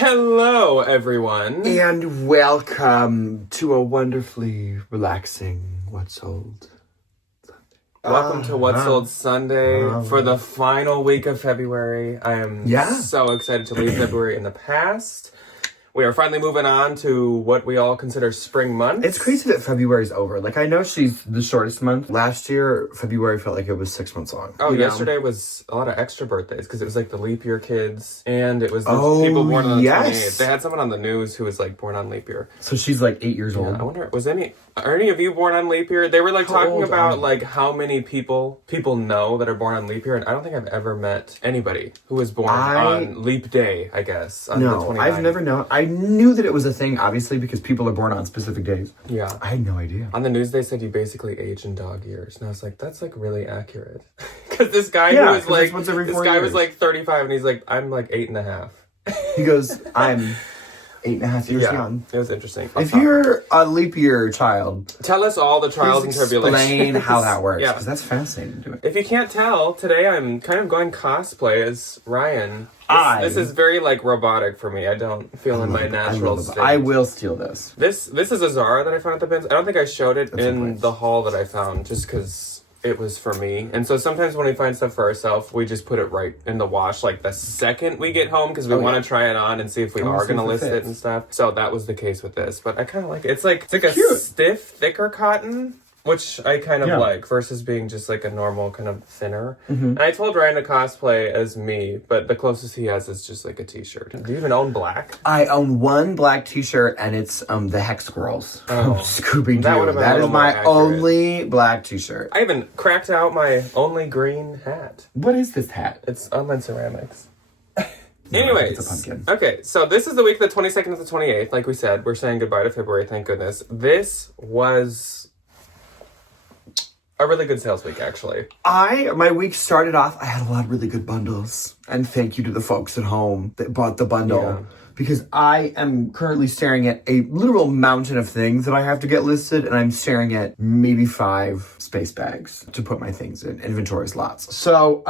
Hello, everyone. And welcome to a wonderfully relaxing What's Sold Sunday. Welcome to What's Sold Sunday for the final week of February. I am so excited to leave February in the past. We are finally moving on to what we all consider spring months. It's crazy that February's over. Like, I know she's the shortest month. Last year, February felt like it was 6 months long. Oh, yesterday was a lot of extra birthdays because it was like the leap year kids and it was the people born on the 28th. They had someone on the news who was like born on leap year. So she's like 8 years old. I wonder, are any of you born on leap year? They were like talking about like how many people know that are born on leap year, and I don't think I've ever met anybody who was born on leap day, I guess. On the 29th. I've never known. I knew that it was a thing, obviously, because people are born on specific days. Yeah. I had no idea. On the news, they said you basically age in dog years. And I was like, that's like really accurate. Because this guy who was like, was like 35 and he's like, I'm like 8.5. He goes, I'm 8.5 years young. It was interesting. If you're a leap year child, tell us all the trials and tribulations. Explain how that works, because that's fascinating to me. If you can't tell, today I'm kind of going cosplay as Ryan. This is very like robotic for me. I don't feel in my natural state. I will steal this. This is a Zara that I found at the bins. I don't think I showed it in the haul that I found just because it was for me. And so sometimes when we find stuff for ourselves, we just put it right in the wash like the second we get home because we want to try it on and see if we are going to list it and stuff. So that was the case with this. But I kind of like it. It's like a stiff, thicker cotton, which I kind of like, versus being just like a normal kind of thinner. And I told Ryan to cosplay as me, but the closest he has is just like a t-shirt. Do you even own black? I own one black t-shirt, and it's the Hex Girls from Scooby-Doo. That is my only black t-shirt. I even cracked out my only green hat. What is this hat? It's Online Ceramics. Anyways, it's a pumpkin. Okay, so this is the week of the 22nd to the 28th. Like we said, we're saying goodbye to February, thank goodness. This was a really good sales week, actually. My week started off, I had a lot of really good bundles. And thank you to the folks at home that bought the bundle. Yeah. Because I am currently staring at a literal mountain of things that I have to get listed. And I'm staring at maybe 5 space bags to put my things in inventory slots. So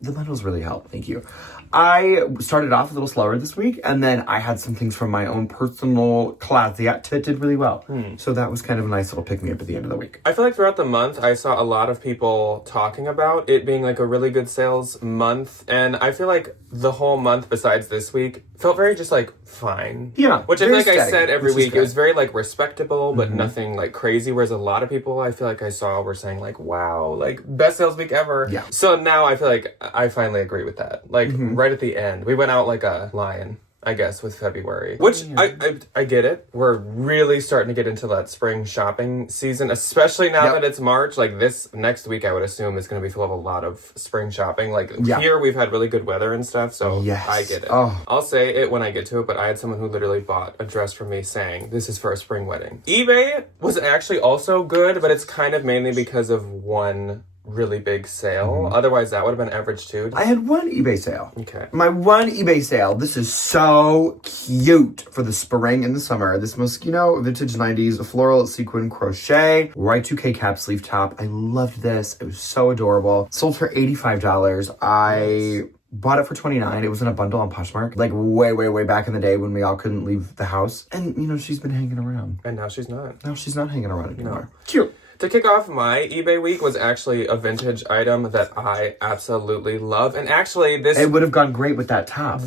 the bundles really help. Thank you. I started off a little slower this week, and then I had some things from my own personal closet that did really well. So that was kind of a nice little pick-me-up at the end of the week. I feel like throughout the month, I saw a lot of people talking about it being like a really good sales month, and I feel like the whole month besides this week felt very just like fine. Yeah. Which I feel like I said every week, it was very like respectable, but nothing like crazy, whereas a lot of people I feel like I saw were saying like, wow, like best sales week ever. Yeah. So now I feel like I finally agree with that. Like right at the end, we went out like a lion, I guess, with February, which I get it. We're really starting to get into that spring shopping season, especially now that it's March. Like this next week, I would assume is going to be full of a lot of spring shopping. Like here, we've had really good weather and stuff, so I get it. I'll say it when I get to it, but I had someone who literally bought a dress from me saying, this is for a spring wedding. eBay was actually also good, but it's kind of mainly because of one really big sale. Otherwise, that would have been average too. I had one eBay sale. Okay. My one eBay sale. This is so cute for the spring and the summer. This Moschino vintage 90s floral sequin crochet Y2K cap sleeve top. I loved this. It was so adorable. Sold for $85. I bought it for $29. It was in a bundle on Poshmark, like way back in the day when we all couldn't leave the house. And you know, she's been hanging around. And now she's not. Now she's not hanging around anymore. No. Cute. To kick off my eBay week was actually a vintage item that I absolutely love. And actually it would have gone great with that top.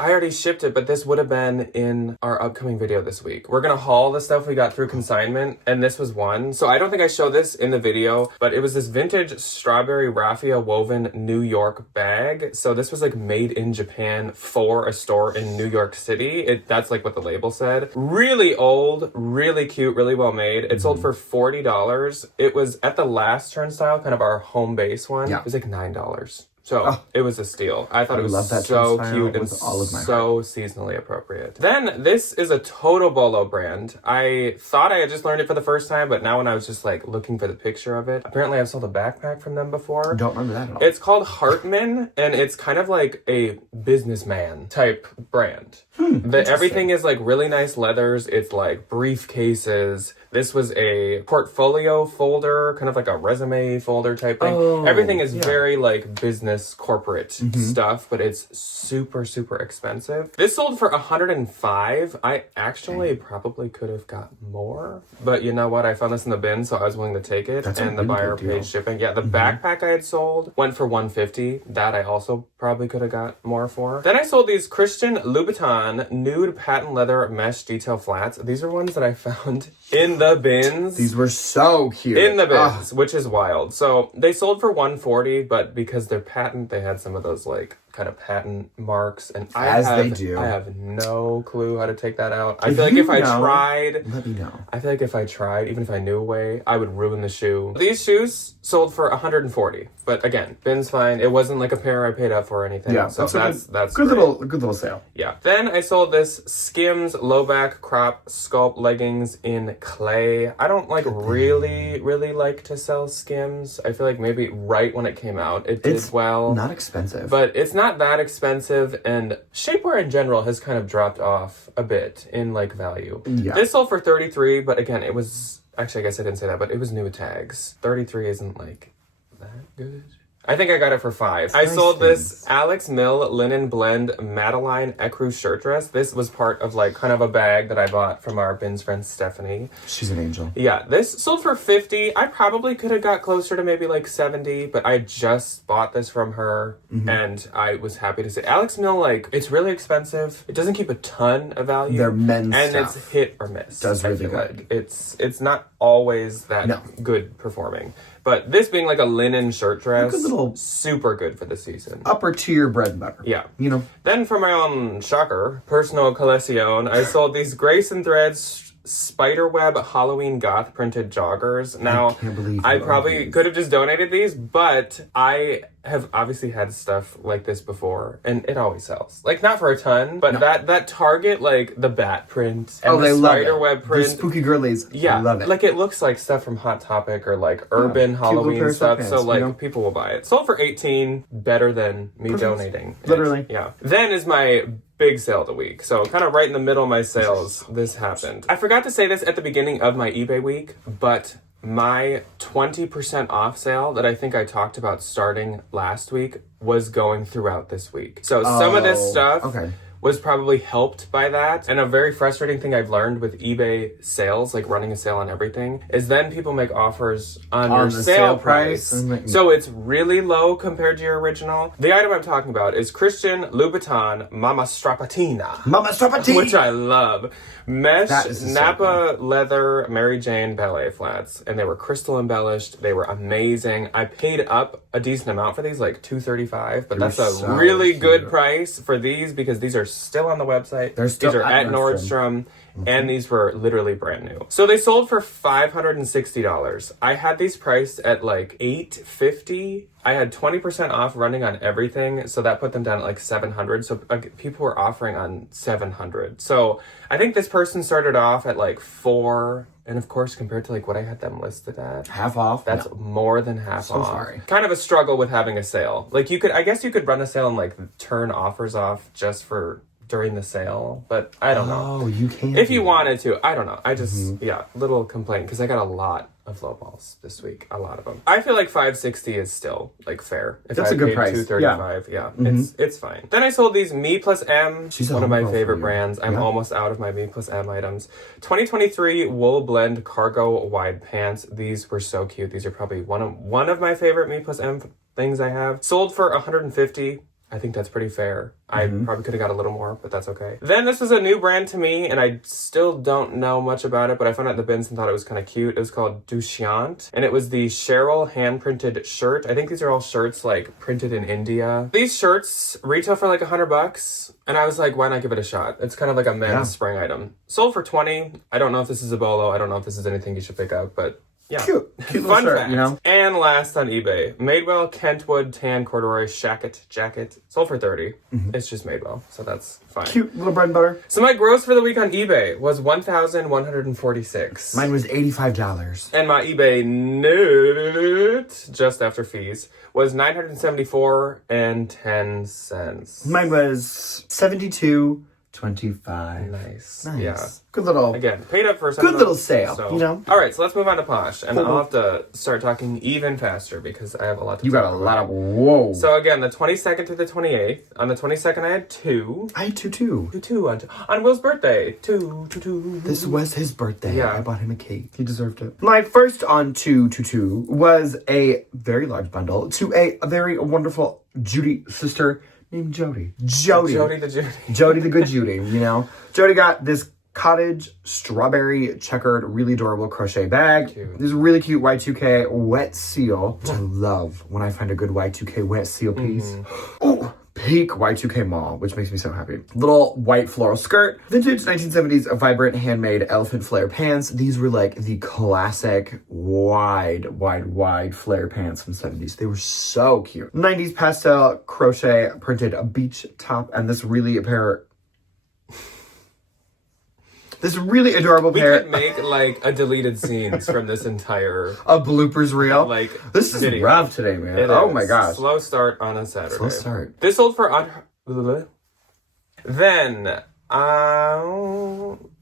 I already shipped it, but this would have been in our upcoming video this week. We're going to haul the stuff we got through consignment, and this was one. So I don't think I showed this in the video, but it was this vintage strawberry raffia woven New York bag. So this was like made in Japan for a store in New York City. That's like what the label said. Really old, really cute, really well made. It sold for $40. It was at the last turnstile, kind of our home base one. It was like $9. So it was a steal. I thought it was so cute and so seasonally appropriate. Then this is a Total Bolo brand. I thought I had just learned it for the first time, but now when I was just like looking for the picture of it, apparently I've sold a backpack from them before. Don't remember that at all. It's called Hartman, and it's kind of like a businessman type brand. Everything is like really nice leathers. It's like briefcases. This was a portfolio folder, kind of like a resume folder type thing. Everything is very like business corporate stuff, but it's super, super expensive. This sold for $105. I actually probably could have got more, but you know what? I found this in the bin, so I was willing to take it. And the buyer paid shipping. Yeah, the backpack I had sold went for $150. That I also probably could have got more for. Then I sold these Christian Louboutin nude patent leather mesh detail flats. These are ones that I found in the bins. These were so cute. In the bins, which is wild. So they sold for $140, but because they're patent, they had some of those like kind of patent marks, and I have no clue how to take that out. I feel like if I tried, let me know. I feel like if I tried, even if I knew a way, I would ruin the shoe. These shoes sold for $140, but again, bin's fine. It wasn't like a pair I paid up for or anything. Yeah, so that's good little sale. Yeah. Then I sold this Skims low back crop sculpt leggings in clay. I don't like really like to sell Skims. I feel like maybe right when it came out, it did well. Not expensive, but it's not that expensive, and shapewear in general has kind of dropped off a bit in like value. Yeah. This sold for $33, but again, it was actually, I guess I didn't say that, but it was new tags. $33 isn't like that good. I think I got it for $5. I sold this Alex Mill linen blend Madeline ecru shirt dress. This was part of like kind of a bag that I bought from our bins friend Stephanie. She's an angel. Yeah, this sold for $50. I probably could have got closer to maybe like $70, but I just bought this from her and I was happy to say Alex Mill, like, it's really expensive. It doesn't keep a ton of value. They're men's and stuff. It's hit or miss. Does really good. Like. It's not always that good performing. But this being like a linen shirt dress, super good for the season. Upper tier bread and butter. Yeah. You know. Then for my own shocker, personal collection, I sold these Grace and Threads spiderweb Halloween goth printed joggers. Now, I probably could have just donated these, but I have obviously had stuff like this before, and it always sells. Like, not for a ton, but that Target, like, the bat print and the spiderweb print. The spooky girlies. Yeah. Love it. Like, it looks like stuff from Hot Topic or, like, urban Halloween stuff, so, like, people will buy it. Sold for $18, better than me donating. Literally. Yeah. Then is my big sale of the week. So kind of right in the middle of my sales, this happened. I forgot to say this at the beginning of my eBay week, but my 20% off sale that I think I talked about starting last week was going throughout this week. So some of this stuff was probably helped by that. And a very frustrating thing I've learned with eBay sales, like running a sale on everything, is then people make offers on your sale price. So it's really low compared to your original. The item I'm talking about is Christian Louboutin Mama Strapatina. Mama Strapatina! Which I love. Mesh Napa leather Mary Jane ballet flats. And they were crystal embellished. They were amazing. I paid up a decent amount for these, like $235, but that's a really good price for these because these are still on the website. These are at Nordstrom. And these were literally brand new. So they sold for $560. I had these priced at like $850. I had 20% off running on everything, so that put them down at like $700. So people were offering on $700. So I think this person started off at like $4. And of course, compared to like what I had them listed at, half off. That's more than half off. Sorry. Kind of a struggle with having a sale. Like I guess you could run a sale and like turn offers off just for during the sale, but I don't know. Oh, you can. If you wanted to, I don't know. I just, little complaint because I got a lot of low balls this week. A lot of them. I feel like $560 is still like fair. If that's a good price. $235, it's fine. Then I sold these Me Plus M, one of my favorite brands. I'm almost out of my Me Plus M items. 2023 wool blend cargo wide pants. These were so cute. These are probably one of my favorite Me Plus M things I have. Sold for $150. I think that's pretty fair. I probably could have got a little more, but that's okay. Then this was a new brand to me, and I still don't know much about it, but I found it in the bins and thought it was kind of cute. It was called Dushyant, and it was the Cheryl hand-printed shirt. I think these are all shirts, like, printed in India. These shirts retail for like $100, and I was like, why not give it a shot? It's kind of like a men's spring item. Sold for $20. I don't know if this is a bolo. I don't know if this is anything you should pick up, but yeah. Cute fun shirt, fact. You know? And last on eBay, Madewell Kentwood tan corduroy shacket jacket. Sold for $30. It's just Madewell, so that's fine. Cute little bread and butter. So my gross for the week on eBay was $1,146. Mine was $85. And my eBay net, just after fees, was $974.10. Mine was $72. $25. Nice. Nice. Yeah. Good little. Again, paid up for something. Good little sale, you know? All right, so let's move on to Posh. And I'll have to start talking even faster because I have a lot to You got talk a about. lot of. Whoa. So again, the 22nd through the 28th. On the 22nd, I had two. I had two. Two on Will's birthday. Two. This was his birthday. Yeah. I bought him a cake. He deserved it. My first on two was a very large bundle to a very wonderful Judy sister named Jody. Jody the good Judy, you know. Jody got this cottage strawberry checkered really adorable crochet bag. Cute. This really cute Y2K wet seal. I love when I find a good Y2K wet seal piece. Oh, peak Y2K mall, which makes me so happy. Little white floral skirt, vintage 1970s vibrant handmade elephant flare pants. These were like the classic wide flare pants from 70s. They were so cute. 90s pastel crochet printed a beach top and this really adorable pair. We could make like a deleted scenes from this entire a bloopers reel. like this is video. rough today, man. It Oh is. my gosh. Slow start on a Saturday. Slow start. This sold for then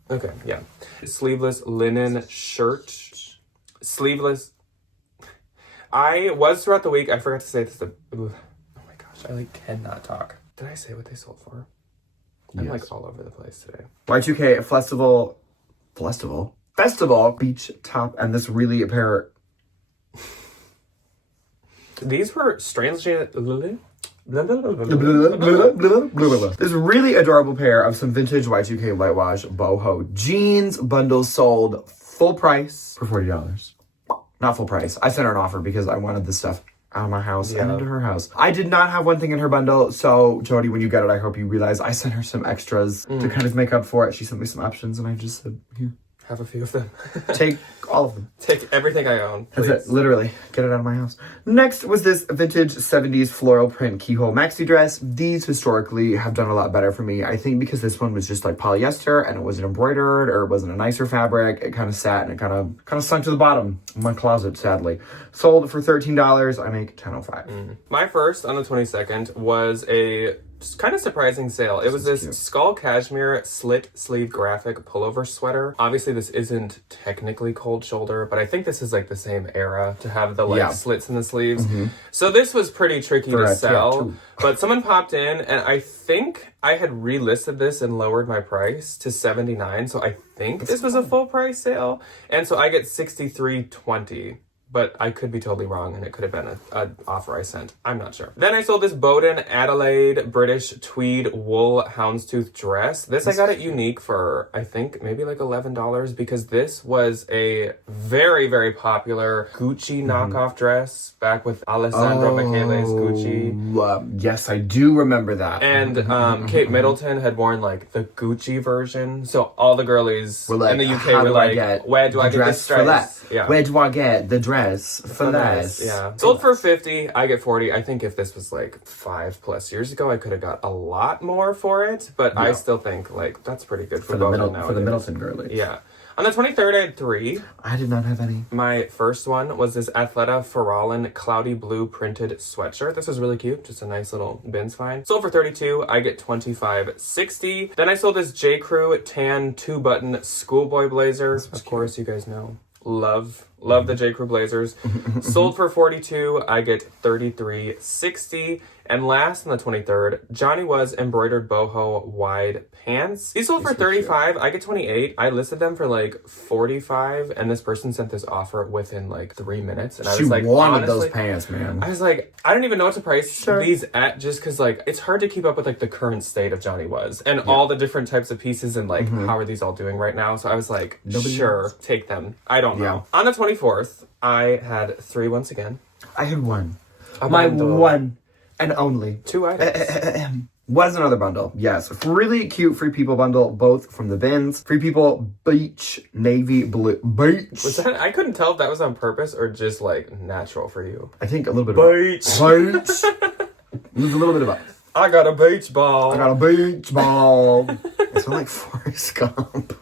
okay, yeah. Sleeveless linen shirt. Sleeveless. I was throughout the week. I forgot to say this. Oh my gosh, I like cannot talk. Did I say what they sold for? I'm Yes. like all over the place today. Y2K festival beach top and this really These were strangely. This really adorable pair of some vintage Y2K whitewash boho jeans bundles sold full price for $40. Not full price. I sent her an offer because I wanted this stuff out of my house and into her house. I did not have one thing in her bundle, so Jody, when you get it, I hope you realize I sent her some extras to kind of make up for it. She sent me some options and I just said, here, Have a few of them. take all of them. Take everything I own, please. That's it, literally. Get it out of my house. Next was this vintage 70s floral print keyhole maxi dress. These historically have done a lot better for me. I think because this one was just like polyester and it wasn't embroidered or it wasn't a nicer fabric. It kind of sat and it kind of sunk to the bottom of my closet, sadly. Sold for $13. I make $10.05. My first on the 22nd was a kind of surprising sale. It was this skull cashmere slit sleeve graphic pullover sweater. Obviously this isn't technically cold shoulder, but I think this is like the same era to have the like slits in the sleeves. So this was pretty tricky to sell, but someone popped in and I think I had relisted this and lowered my price to $79. So I think this was a full price sale. And so I get $63.20. But I could be totally wrong, and it could have been an offer I sent. I'm not sure. Then I sold this Bowden Adelaide British tweed wool houndstooth dress. This I got it unique for, I think, maybe like $11 because this was a very, very popular Gucci knockoff dress back with Alessandro Michele's Gucci. Yes, I do remember that. And Kate Middleton had worn like the Gucci version. So all the girlies like, in the UK were like, where do I get this dress? Yeah. Where do I get the dress for less? Yeah. Sold for $50. I get $40. I think if this was like 5+ years ago, I could have got a lot more for it. But I still think like that's pretty good for the Middleton girlies. Yeah. On the 23rd, I had 3. I did not have any. My first one was this Athleta Farallon cloudy blue printed sweatshirt. This was really cute. Just a nice little bins find. Sold for $32. I get $25.60. Then I sold this J. Crew tan 2-button schoolboy blazer. Of course, you guys know. Love the J. Crew blazers. Sold for $42. I get $33.60. And last on the 23rd, Johnny Was embroidered boho wide pants. These sold for $35. I get $28. I listed them for like $45, and this person sent this offer within like 3 minutes. And I was like, wanted those pants, man. I was like, I don't even know what to price these at, just because like it's hard to keep up with like the current state of Johnny Was and all the different types of pieces and like how are these all doing right now. So I was like, sure, take them. I don't know. On the 24th, I had 3 once again. I had 1. My one and only 2 items. Was another bundle. Yes. Really cute Free People bundle, both from the bins. Free People beach navy blue. Beach. Was that, I couldn't tell if that was on purpose or just like natural for you. I think a little bit beach. Beach. There's a little bit of both. I got a beach ball. I got a beach ball. It's like Forrest Gump.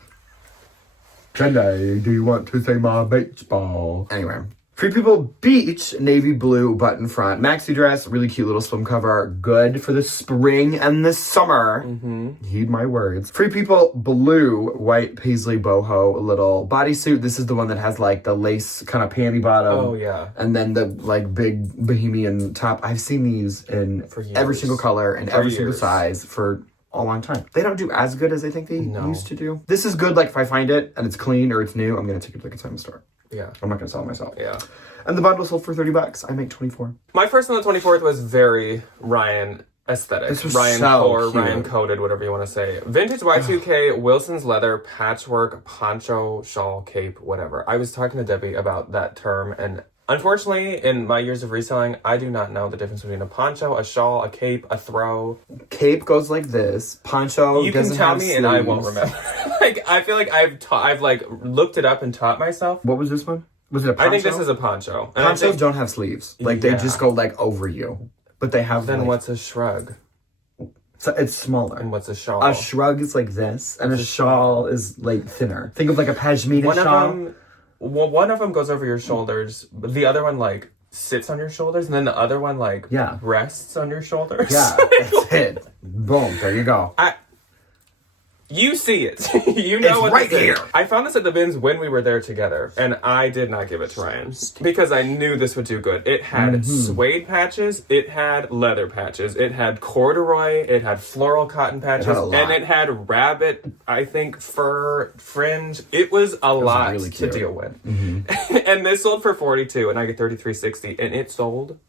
Jenny, do you want to see my beach ball? Anyway. Free People Beach, navy blue button front. Maxi dress, really cute little swim cover. Good for the spring and the summer. Heed my words. Free People Blue, white paisley boho little bodysuit. This is the one that has like the lace kind of panty bottom. Oh, yeah. And then the like big bohemian top. I've seen these in every single color and every single size for a long time. They don't do as good as I think they used to do. This is good, like if I find it and it's clean or it's new, I'm gonna take it to the consignment store. Yeah. I'm not gonna sell it myself. Yeah. And the bundle sold for $30. I make 24. My first on the 24th was very Ryan aesthetic. This was Ryan so core, cute. Ryan coded, whatever you want to say. Vintage Y2K, Wilson's leather, patchwork, poncho, shawl, cape, whatever. I was talking to Debbie about that term, and unfortunately, in my years of reselling, I do not know the difference between a poncho, a shawl, a cape, a throw. Cape goes like this. Poncho You can doesn't tell have me sleeves. and I won't remember. Like, I feel like I've like looked it up and taught myself. What was this one? Was it a poncho? I think this is a poncho. And Ponchos don't have sleeves. Like, they just go, like, over you. But they have, Then like, what's a shrug? So it's smaller. And what's a shawl? A shrug is like this, and a shawl is, like, thinner. Think of, like, a pashmina shawl. One of them goes over your shoulders, but the other one, like, sits on your shoulders, and then the other one, like, rests on your shoulders. Yeah, that's it. Boom, there you go. You see it. You know It's what right this is. here. I found this at the bins when we were there together, and I did not give it to Ryan because I knew this would do good. It had suede patches, it had leather patches, it had corduroy, it had floral cotton patches, and it had rabbit, I think, fur fringe. It was a lot really to cute. deal with. And this sold for $42, and I get $33.60, and it sold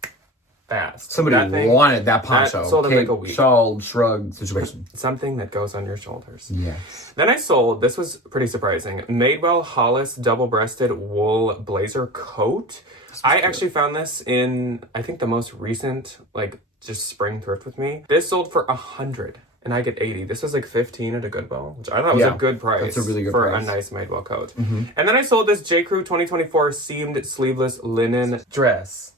fast. Somebody wanted that poncho. That sold in like a week. Shawl, shrug situation. Something that goes on your shoulders. Yes. Then I sold, this was pretty surprising, Madewell Hollis double-breasted wool blazer coat. I actually found this in, I think, the most recent, like, just spring thrift with me. This sold for $100, and I get $80. This was like $15 at a Goodwill, which I thought was a good price. That's a really good for price. a nice Madewell coat. And then I sold this J. Crew 2024 seamed sleeveless linen dress.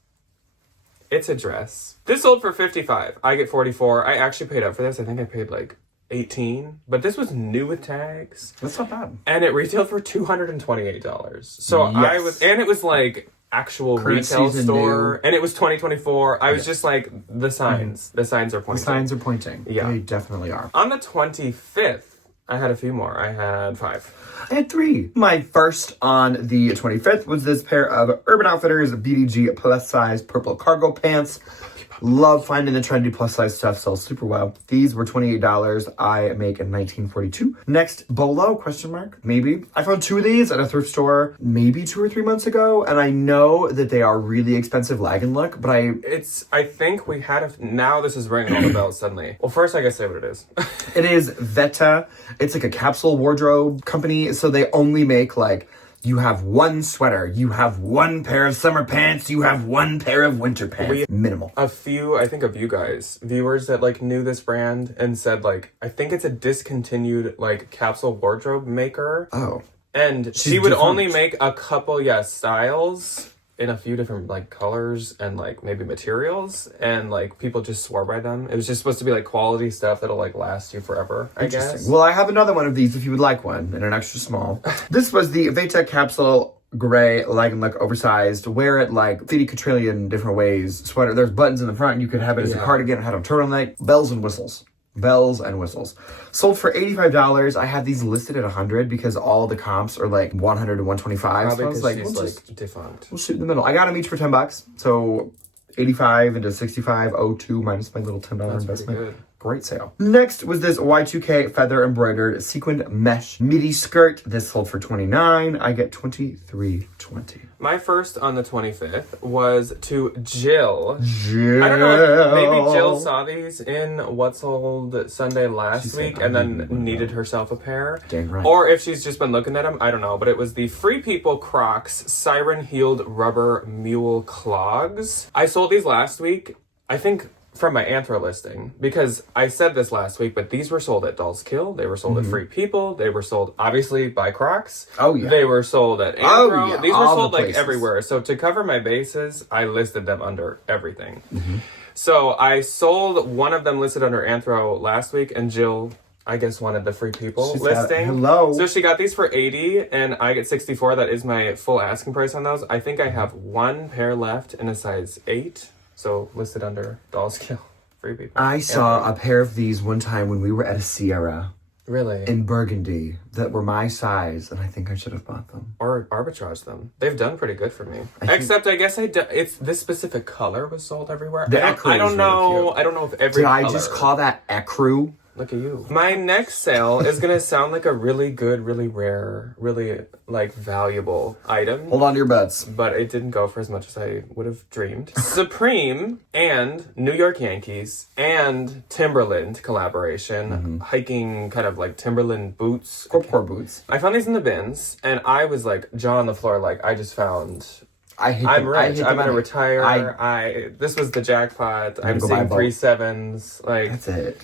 It's a dress. This sold for $55. I get $44. I actually paid up for this. I think I paid like $18. But this was new with tags. That's not bad. And it retailed for $228. So I was, and it was like actual retail store. And it was 2024. I was just like, the signs. The signs are pointing. The signs are pointing. Yeah. They definitely are. On the 25th, I had a few more. I had 5. I had 3. My first on the 25th was this pair of Urban Outfitters BDG plus size purple cargo pants. Love finding the trendy plus size stuff, sells super well. These were $28. I make a $19.42. Next, Bolo, question mark, maybe. I found 2 of these at a thrift store maybe 2 or 3 months ago, and I know that they are really expensive lag and look, but I think we had now this is ringing all the bells suddenly. Well, first I gotta say what it is. It is Veta. It's like a capsule wardrobe company, so they only make like, you have one sweater, you have one pair of summer pants, you have one pair of winter pants. Minimal. A few, I think of you guys, viewers that like knew this brand and said like, I think it's a discontinued like capsule wardrobe maker. Oh. And she would only make a couple, styles in a few different like colors and like maybe materials, and like people just swore by them. It was just supposed to be like quality stuff that'll like last you forever, I guess. Well, I have another one of these if you would like one, in an extra small. This was the Veta capsule gray leg and look oversized. Wear it like 50 quadrillion different ways. Sweater. There's buttons in the front. You could have it as a cardigan. It had a turtleneck. Bells and whistles. Bells and whistles. Sold for $85. I had these listed at $100 because all the comps are like 100 to 125. Probably so I was like, she's defunct. We'll shoot in the middle. I got them each for $10. So 85 into 65.02 minus my little $10 investment. Good. Great sale. Next was this Y2K feather embroidered sequined mesh midi skirt. This sold for $29. I get $23.20. My first on the 25th was to Jill. Jill. I don't know if maybe Jill saw these in What Sold Sunday last week and then needed herself a pair. Dang right. Or if she's just been looking at them, I don't know. But it was the Free People Crocs Siren Heeled Rubber Mule Clogs. I sold these last week, I think from my Anthro listing, because I said this last week, but these were sold at Dolls Kill. They were sold at Free People. They were sold, obviously, by Crocs. Oh, yeah. They were sold at Anthro. Oh, yeah. These were All sold the like places. everywhere. So to cover my bases, I listed them under everything. So I sold one of them listed under Anthro last week, and Jill, I guess, wanted the Free People She's listing. hello. So she got these for $80 and I get $64. That is my full asking price on those. I think I have one pair left in a size 8. So listed under doll scale. Free People. I saw a pair of these one time when we were at a Sierra. Really? In Burgundy that were my size, and I think I should have bought them. Or arbitrage them. They've done pretty good for me. Except I guess it's this specific color was sold everywhere. I don't know. Really, I don't know if every Did color. I just call that ecru? Look at you. My next sale is gonna sound like a really good, really rare, really like valuable item. Hold on to your butts. But it didn't go for as much as I would have dreamed. Supreme and New York Yankees and Timberland collaboration. Hiking kind of like Timberland boots. Core boots. I found these in the bins and I was like jaw on the floor like I just found... I'm rich. I'm gonna retire. This was the jackpot. I'm seeing 3 7s. Like that's it.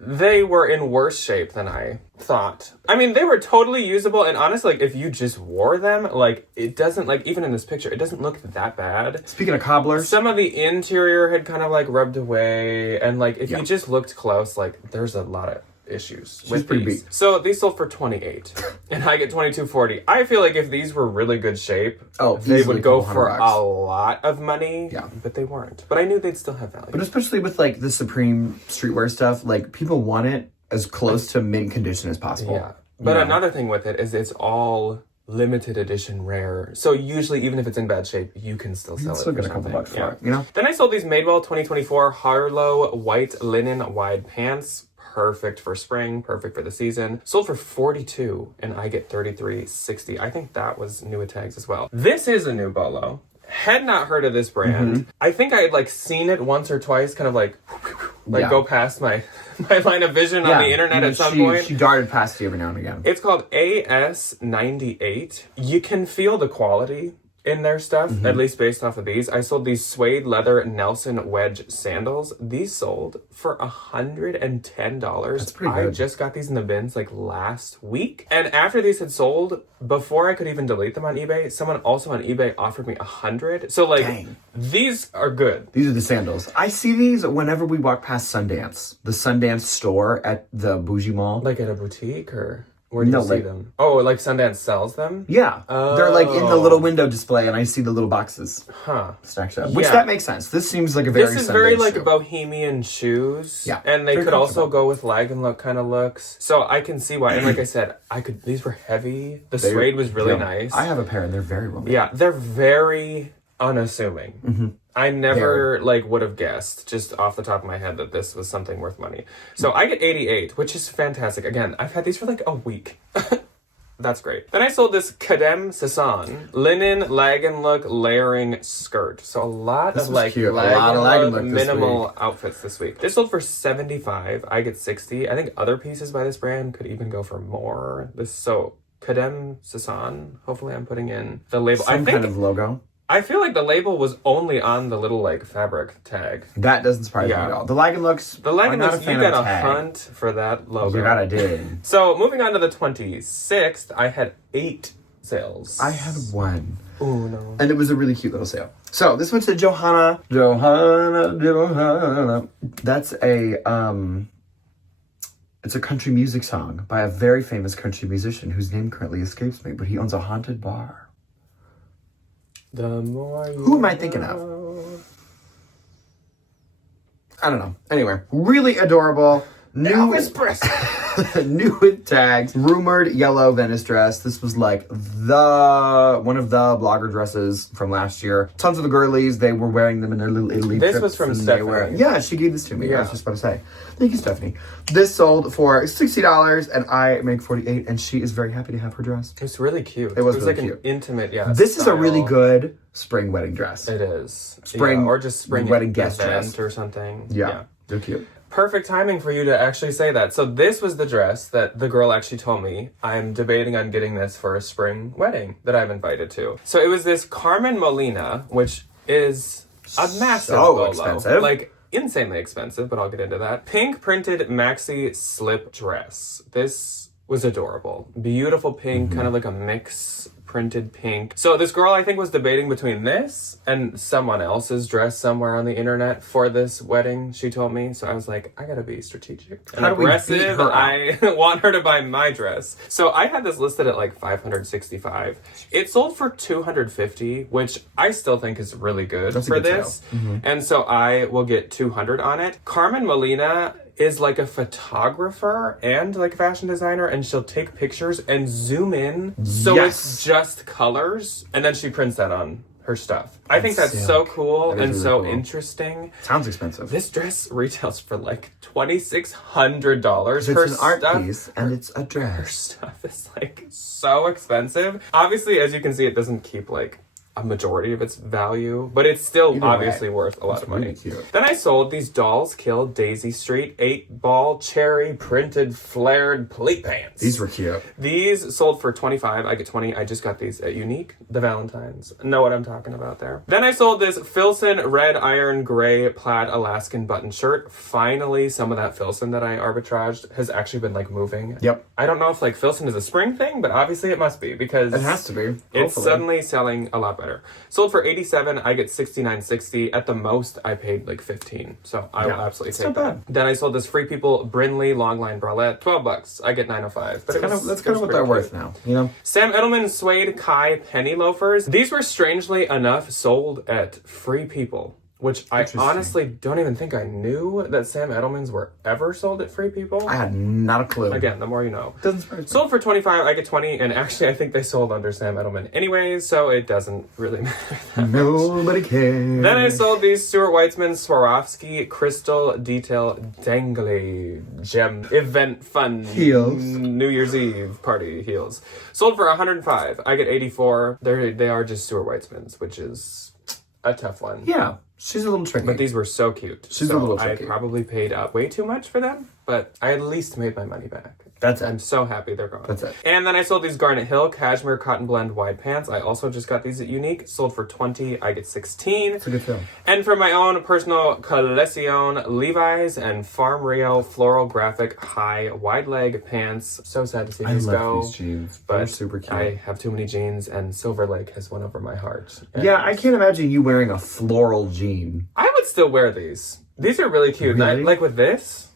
They were in worse shape than I thought. I mean, they were totally usable, and honestly, like if you just wore them, like it doesn't like even in this picture, it doesn't look that bad. Speaking of cobblers, some of the interior had kind of like rubbed away, and like if you just looked close, like there's a lot of issues with these. So these sold for $28 and I get $22.40. I feel like if these were really good shape, they would go for a lot of money. Yeah, but they weren't. But I knew they'd still have value. But especially with like the Supreme streetwear stuff, like people want it as close to mint condition as possible. Yeah. But another thing with it is it's all limited edition rare. So usually even if it's in bad shape, you can still sell it. Still get a couple bucks for it, you know? Then I sold these Madewell 2024 Harlow white linen wide pants. Perfect for spring, perfect for the season. Sold for $42 and I get $33.60. I think that was new with tags as well. This is a new bolo. Had not heard of this brand. I think I had like seen it once or twice, kind of like go past my line of vision on the internet at some point. She darted past you every now and again. It's called AS98. You can feel the quality in their stuff, at least based off of these. I sold these suede leather Nelson wedge sandals. These sold for $110. That's pretty good. I just got these in the bins like last week. And after these had sold, before I could even delete them on eBay, someone also on eBay offered me $100. So like, these are good. These are the sandals. I see these whenever we walk past Sundance. The Sundance store at the Bougie Mall. Like at a boutique or... Where do you see them? Oh, like Sundance sells them? Yeah. They're like in the little window display and I see the little boxes stacked up. Which that makes sense. This seems like a very This is very like bohemian shoes. Yeah. And they could also go with lag and look kind of looks. So I can see why. And like I said, these were heavy. The suede was really nice. I have a pair and they're very well made. Yeah, they're very unassuming. I never would have guessed just off the top of my head that this was something worth money. So I get $88, which is fantastic. Again, I've had these for like a week. That's great. Then I sold this Kadem Sasson linen lag and look layering skirt. So a lot of like lag and look minimal outfits this week. This sold for $75. I get $60. I think other pieces by this brand could even go for more. Kadem Sasson. Hopefully I'm putting in the label. Some kind of logo. I feel like the label was only on the little like fabric tag. That doesn't surprise me at all. The Lag and Looks. The Lag and Looks, you got a hunt for that logo. Oh, you got I did. So moving on to the 26th, I had 8 sales. I had 1. Oh no. And it was a really cute little sale. So this went to Johanna. That's it's a country music song by a very famous country musician whose name currently escapes me, but he owns a haunted bar. The more Who am I thinking of? I don't know. Anyway, really adorable. New with tags. Rumored yellow Venice dress. This was like one of the blogger dresses from last year. Tons of the girlies, they were wearing them in their little Italy trips. This was from Stephanie. Yeah, she gave this to me. I was just about to say. Thank you, Stephanie. This sold for $60 and I make $48 and she is very happy to have her dress. It's really cute. It was really like cute. An intimate, This is a really good spring wedding dress. It is. Spring or just spring wedding guest dress or something. Yeah, they're cute. Perfect timing for you to actually say that. So this was the dress that the girl actually told me I'm debating on getting this for a spring wedding that I'm invited to. So it was this Carmen Molina, which is a massive bolo. Expensive. Like insanely expensive, but I'll get into that. Pink printed maxi slip dress. This was adorable. Beautiful pink, kind of like a mix printed pink. So this girl, I think, was debating between this and someone else's dress somewhere on the internet for this wedding, she told me. So I was like, I gotta be strategic and aggressive. I want her to buy my dress. So I had this listed at like $565. It sold for $250, which I still think is really good for this. And so I will get $200 on it. Carmen Molina is like a photographer and like a fashion designer, and she'll take pictures and zoom in so it's just colors, and then she prints that on her stuff. I think that's so cool and really so interesting. Sounds expensive. This dress retails for like $2,600. It's an art piece and it's a dress. Her stuff is like so expensive. Obviously, as you can see, it doesn't keep like a majority of its value, but it's still obviously worth a lot of money. Really then I sold these Dolls Kill Daisy Street 8-ball cherry printed flared pleat pants. These were cute. These sold for $25. I get $20. I just got these at Unique, the Valentines. Know what I'm talking about there. Then I sold this Filson red iron gray plaid Alaskan button shirt. Finally, some of that Filson that I arbitraged has actually been like moving. Yep. I don't know if like Filson is a spring thing, but obviously it must be because it has to be. It's suddenly selling a lot better. Sold for $87. I get $69.60. At the most, I paid like $15. So I will absolutely take that. Then I sold this Free People Brinley longline bralette. $12. I get $9.05. But that's kind of what they're worth now. You know. Sam Edelman suede Kai penny loafers. These were strangely enough sold at Free People, which I honestly don't even think I knew that Sam Edelman's were ever sold at Free People. I had not a clue. Again, the more you know. Doesn't surprise me. Sold for $25, I get $20, and actually I think they sold under Sam Edelman anyways, so it doesn't really matter that Nobody cares. Then I sold these Stuart Weitzman Swarovski Crystal Detail Dangly Gem Event Fun Heels. New Year's Eve Party heels. Sold for $105, I get $84. They are just Stuart Weitzmans, which is a tough one. Yeah. She's a little tricky. But these were so cute. She's a little tricky. I probably paid way too much for them, but I at least made my money back. That's it. I'm so happy they're gone. That's it. And then I sold these Garnet Hill Cashmere Cotton Blend wide pants. I also just got these at Unique. Sold for $20. I get $16. It's a good film. And for my own personal collection, Levi's and Farm Rio floral graphic high wide leg pants. So sad to see these go. I love these jeans. They're super cute. I have too many jeans, and Silver Lake has won over my heart. And yeah, I can't imagine you wearing a floral jean. I would still wear these. These are really cute. Really? Like with this.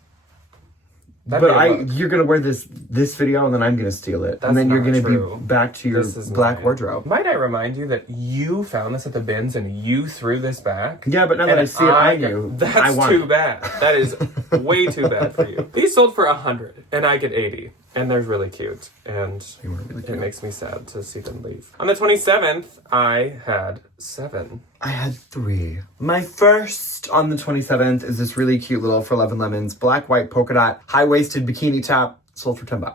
You're gonna wear this video, and then I'm gonna steal it, and then you're gonna be back to your black wardrobe. Might I remind you that you found this at the bins and you threw this back? Yeah, but now that I see it, I knew. That's too bad. That is way too bad for you. These sold for $100, and I get $80. And they're really cute, and it makes me sad to see them leave. On the 27th, I had 7. I had 3. My first on the 27th is this really cute little For Love and Lemons black, white, polka dot, high-waisted bikini top, sold for $10.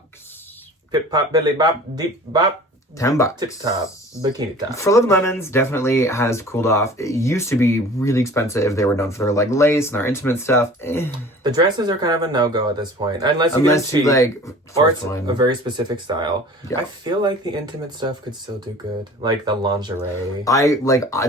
Pip, pop, billy, bop, deep, bop. $10. Tip top, bikini top. For Love and Lemons definitely has cooled off. It used to be really expensive. They were known for their like lace and their intimate stuff. The dresses are kind of a no-go at this point, unless you like, or it's a very specific style. Yeah. I feel like the intimate stuff could still do good, like the lingerie. I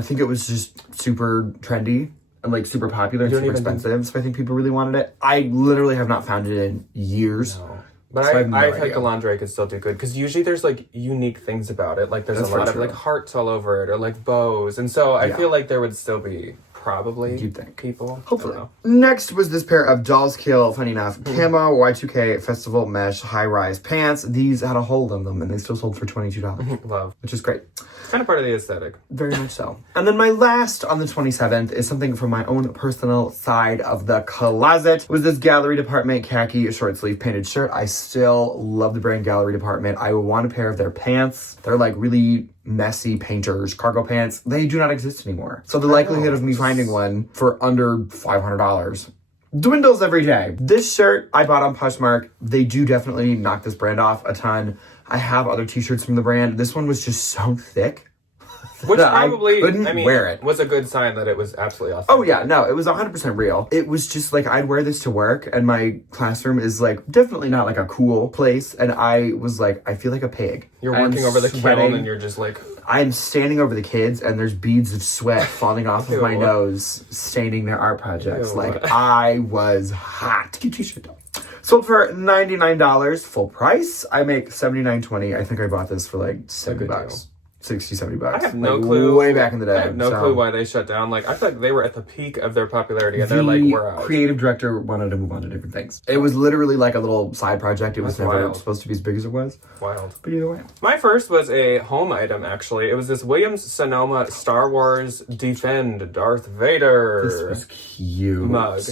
think it was just super trendy and like super popular and super expensive. So I think people really wanted it. I literally have not found it in years. No. But so I feel like the lingerie could still do good because usually there's like unique things about it. Like there's a lot of like hearts all over it or like bows. And so I feel like there would still be probably you'd think people. Hopefully. Next was this pair of Dolls Kill, funny enough, camo Y2K festival mesh high-rise pants. These had a hole in them and they still sold for $22. Love. Which is great. It's kind of part of the aesthetic. Very much so. And then my last on the 27th is something from my own personal side of the closet. It was this Gallery Department khaki short sleeve painted shirt. I still love the brand Gallery Department. I want a pair of their pants. They're like really messy painters cargo pants. They do not exist anymore. So the likelihood of me finding one for under $500 dwindles every day. This shirt I bought on Poshmark. They do definitely knock this brand off a ton. I have other t-shirts from the brand. This one was just so thick. Which probably, wear it. Was a good sign that it was absolutely awesome. Oh yeah, no, it was 100% real. It was just like, I'd wear this to work, and my classroom is like, definitely not like a cool place, and I was like, I feel like a pig. You're working over the kiln, and you're just like... I'm standing over the kids, and there's beads of sweat falling off of my nose, staining their art projects. Like, I was hot. Cute t-shirt though. Sold for $99, full price. I make $79.20. I think I bought this for like $7. 60, 70 bucks. I have no clue. Way back in the day. I have no clue why they shut down. Like, I feel like they were at the peak of their popularity, and they're like, we're out. The creative director wanted to move on to different things. It was literally like a little side project. It was never supposed to be as big as it was. Wild. But either way. My first was a home item, actually. It was this Williams-Sonoma Star Wars Defend Darth Vader. This was cute. Mug.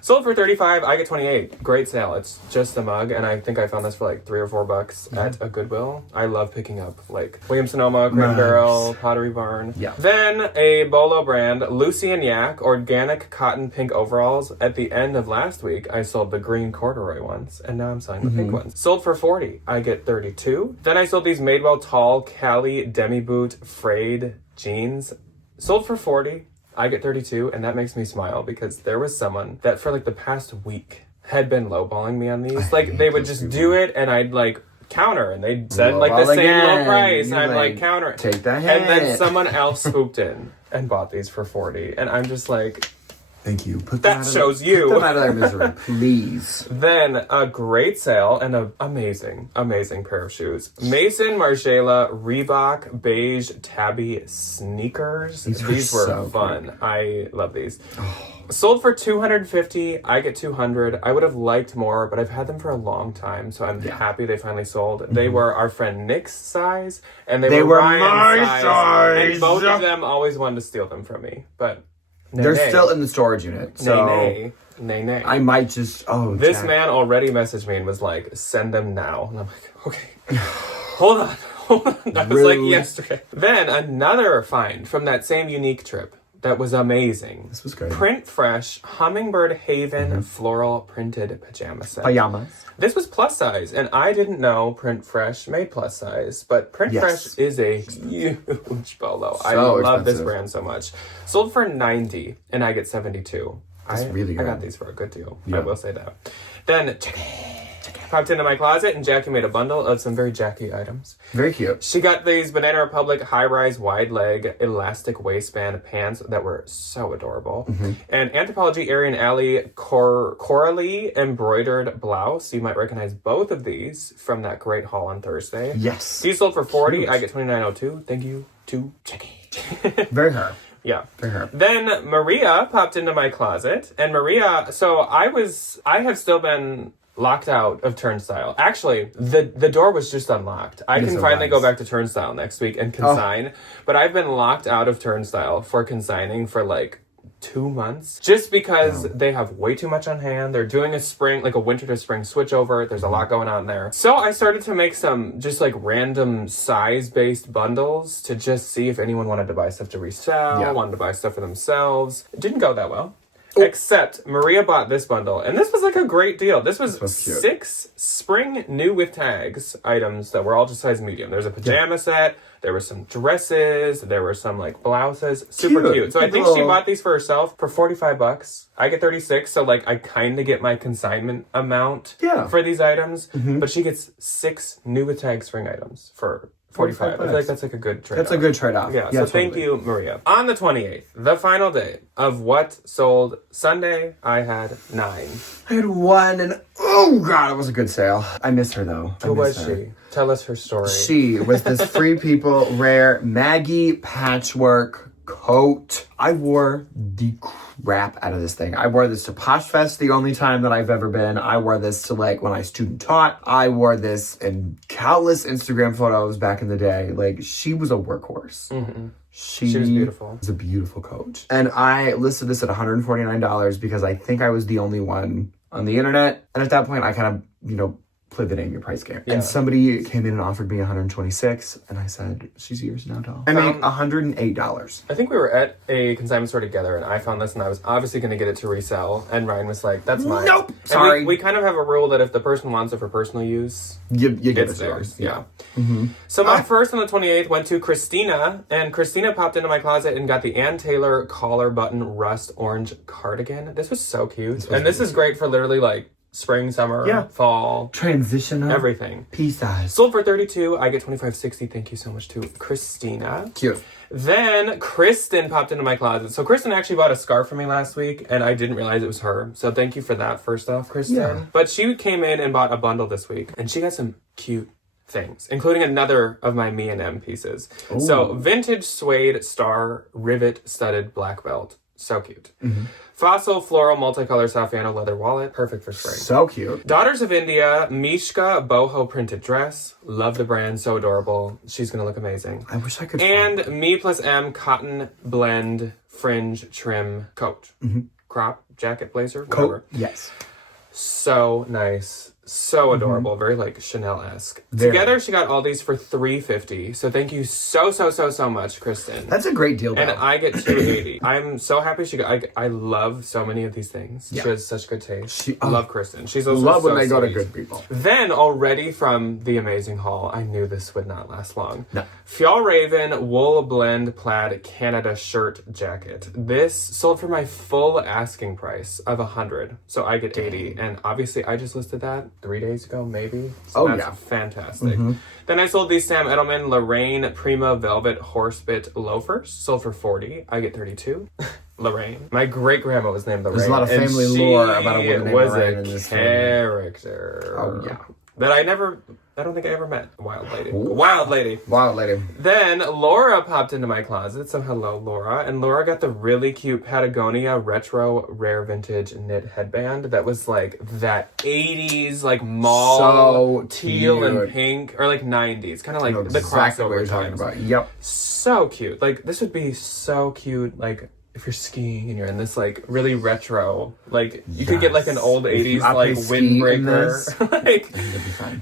Sold for $35, I get $28. Great sale. It's just a mug, and I think I found this for like $3 or $4 at a Goodwill. I love picking up like Williams-Sonoma, Crate & Barrel, Pottery Barn. Yeah. Then a Bolo brand, Lucy and Yak organic cotton pink overalls. At the end of last week, I sold the green corduroy ones, and now I'm selling the pink ones. Sold for $40, I get $32. Then I sold these Madewell tall Cali demi boot frayed jeans. Sold for $40. I get 32, and that makes me smile because there was someone that for like the past week had been lowballing me on these. Like, they would just do it, and I'd like counter, and they'd said like the same low price, and I'd like counter it. Take that hit. And then someone else swooped in and bought these for 40, and I'm just like, thank you. That shows you. Put them out of their misery, please. Then a great sale and an amazing, amazing pair of shoes. Mason Margiela Reebok beige tabby sneakers. These were so fun. Cute. I love these. Sold for $250. I get $200. I would have liked more, but I've had them for a long time, so I'm happy they finally sold. They were our friend Nick's size, and they were Ryan's my size. And both of them always wanted to steal them from me, but they're still in the storage unit. So nay. I might just. This man already messaged me and was like, "Send them now," and I'm like, "Okay, hold on." That was like yesterday. Then another find from that same unique trip. That was amazing. This was great. Print Fresh Hummingbird Haven floral printed pajama set. Pajamas. This was plus size, and I didn't know Print Fresh made plus size, but Print Fresh is a huge bolo. I love this brand so much. Sold for $90, and I get $72. That's really good. I got these for a good deal. Yeah. I will say that. Then popped into my closet, and Jackie made a bundle of some very Jackie items. Very cute. She got these Banana Republic high-rise, wide-leg, elastic waistband pants that were so adorable. And Anthropologie Arian Alley Coralie embroidered blouse. You might recognize both of these from that great haul on Thursday. Yes. These sold for $40. Cute. I get $29.02. Thank you to Jackie. Very her. Yeah. For her. Then Maria popped into my closet, and Maria, so I have still been locked out of Turnstile. Actually, the door was just unlocked. I can finally go back to Turnstile next week and consign, but I've been locked out of Turnstile for consigning for like 2 months just because they have way too much on hand. They're doing a winter to spring switchover. There's a lot going on there. So I started to make some just like random size-based bundles to just see if anyone wanted to buy stuff to resell, wanted to buy stuff for themselves. It didn't go that well. Except Maria bought this bundle, and this was like a great deal. This was 6 spring new with tags items that were all just size medium. There's a pajama set, there were some dresses, there were some like blouses. Super cute. So I think she bought these for herself for $45. I get 36, so like I kind of get my consignment amount for these items, but she gets 6 new with tag spring items for $45. I feel like that's like a good trade-off. That's a good trade-off. Yeah, so thank you, Maria. On the 28th, the final day of what sold Sunday, I had 9. I had 1, and oh god, it was a good sale. I miss her though. Who was she? Tell us her story. She was this Free People rare Maggie patchwork coat. I wore the crap out of this thing. I wore this to Posh Fest the only time that I've ever been. I wore this to like when I student taught. I wore this in countless Instagram photos back in the day. Like, she was a workhorse. She was beautiful. It was a beautiful coat. And I listed this at $149 because I think I was the only one on the internet. And at that point, I kind of, played the name your price game. And somebody came in and offered me $126, and I said, she's yours now, doll. I made $108. I think we were at a consignment store together, and I found this, and I was obviously going to get it to resell, and Ryan was like, that's mine. Nope. And sorry. We kind of have a rule that if the person wants it for personal use, you get it's it theirs. Yeah. So my first on the 28th went to Christina, and Christina popped into my closet and got the Ann Taylor collar button rust orange cardigan. This was so cute. This is great for literally like spring, summer, fall, transitional, everything. Peace size. Sold for $32. I get $25.60. Thank you so much to Christina. Cute. Then Kristen popped into my closet. So Kristen actually bought a scarf for me last week, and I didn't realize it was her. So thank you for that, first off, Kristen. Yeah. But she came in and bought a bundle this week, and she got some cute things, including another of my Me and M pieces. Ooh. So vintage suede star rivet studded black belt. So cute. Mm-hmm. Fossil floral multicolor Saffiano leather wallet. Perfect for spring. So cute. Daughters of India Mishka boho printed dress. Love the brand. So adorable. She's going to look amazing. I wish I could. And Me plus M cotton blend fringe trim coat. Mm-hmm. Crop jacket blazer. Coat. Whatever. Yes. So nice. So adorable. Very like Chanel-esque. Together she got all these for $350. So thank you so much, Kristen. That's a great deal, though. And I get $280. I'm so happy she got. I love so many of these things. Yeah. She has such good taste. Love Kristen. She's also love when they sweet. go to good people. Then already from the amazing haul, I knew this would not last long. No. Fjallraven wool blend plaid Canada shirt jacket. This sold for my full asking price of $100. So I get $80. And obviously I just listed that 3 days ago, maybe. So that's fantastic. Mm-hmm. Then I sold these Sam Edelman Lorraine Prima Velvet Horsebit loafers. Sold for $40. I get $32. Lorraine. My great grandma was named Lorraine. There's a lot of family lore about a woman named Lorraine in this character. Oh yeah. That I don't think I ever met. Wild lady. Wild lady. Wild lady. Then Laura popped into my closet. So hello, Laura. And Laura got the really cute Patagonia retro rare vintage knit headband that was like that 80s like mauve, teal and pink, or like 90s. Kind of like the crossover times. Yep. So cute. Like this would be so cute. Like if you're skiing and you're in this like really retro, like you could get like an old 80s like windbreaker. Like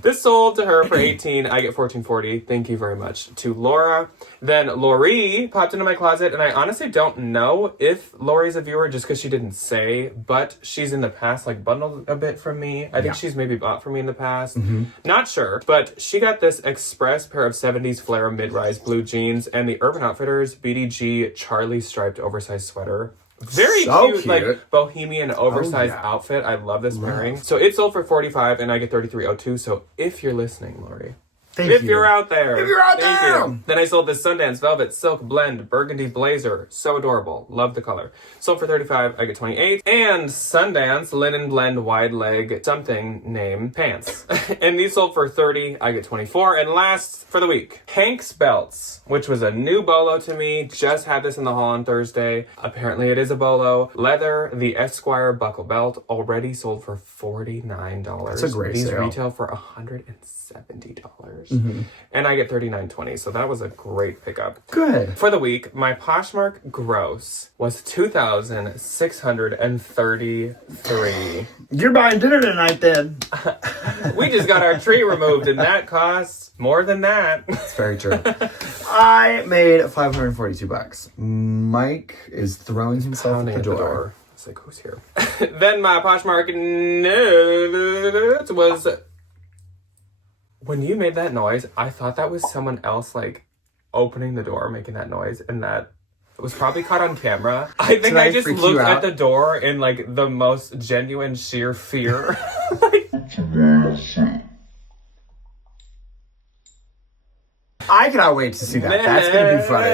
this sold to her for $18. I get $14.40. Thank you very much to Laura. Then Lori popped into my closet, and I honestly don't know if Lori's a viewer just because she didn't say, but she's in the past like bundled a bit from me. I think she's maybe bought from me in the past. Mm-hmm. Not sure, but she got this express pair of 70s flare mid-rise blue jeans and the Urban Outfitters BDG Charlie striped oversized sweater. Very cute, like bohemian oversized outfit. I love this pairing. So it sold for $45 and I get $33.02. So if you're listening, Lori, if you're out there. Then I sold this Sundance Velvet Silk Blend Burgundy Blazer. So adorable. Love the color. Sold for $35. I get $28. And Sundance Linen Blend Wide Leg something name pants. And these sold for $30. I get $24. And last for the week, Hank's Belts, which was a new bolo to me. Just had this in the haul on Thursday. Apparently it is a bolo. Leather, the Esquire buckle belt, already sold for $49. That's a great sale. These retail for $170. Mm-hmm. And I get $39.20, so that was a great pickup. Good. For the week, my Poshmark gross was $2,633. You're buying dinner tonight, then. We just got our tree removed, and that costs more than that. That's very true. I made $542. Mike is throwing himself at the door. It's like, who's here? Then my Poshmark note was... When you made that noise, I thought that was someone else, like, opening the door, making that noise, and that was probably caught on camera. I think I just looked at the door in, like, the most genuine, sheer fear. I cannot wait to see that. That's going to be funny.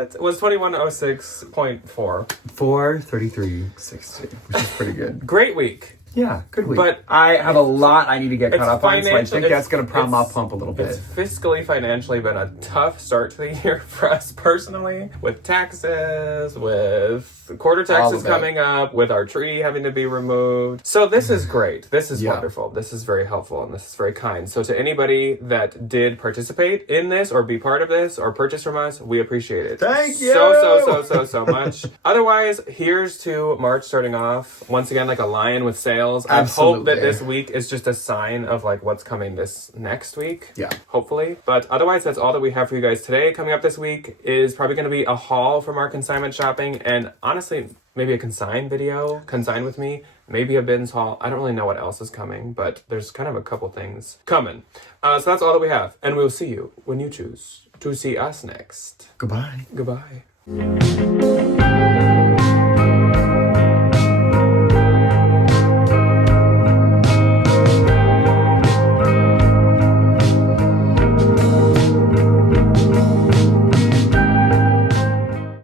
It was 2106.4. 433.60, which is pretty good. Great week. Yeah, good week. But I have a lot I need to get caught up on, so I think that's going to prop my pump a little bit. It's fiscally, financially been a tough start to the year for us personally, with taxes, with quarter taxes coming up, with our tree having to be removed. So this is great. This is wonderful. This is very helpful, and this is very kind. So to anybody that did participate in this, or be part of this, or purchase from us, we appreciate it. Thank you! So much. Otherwise, here's to March starting off, once again, like a lion with sales. I hope that this week is just a sign of like what's coming this next week. Yeah. Hopefully. But otherwise, that's all that we have for you guys today. Coming up this week is probably going to be a haul from our consignment shopping, and honestly, maybe a consign video, consign with me, maybe a bins haul. I don't really know what else is coming, but there's kind of a couple things coming. So that's all that we have, and we'll see you when you choose to see us next. Goodbye. Goodbye.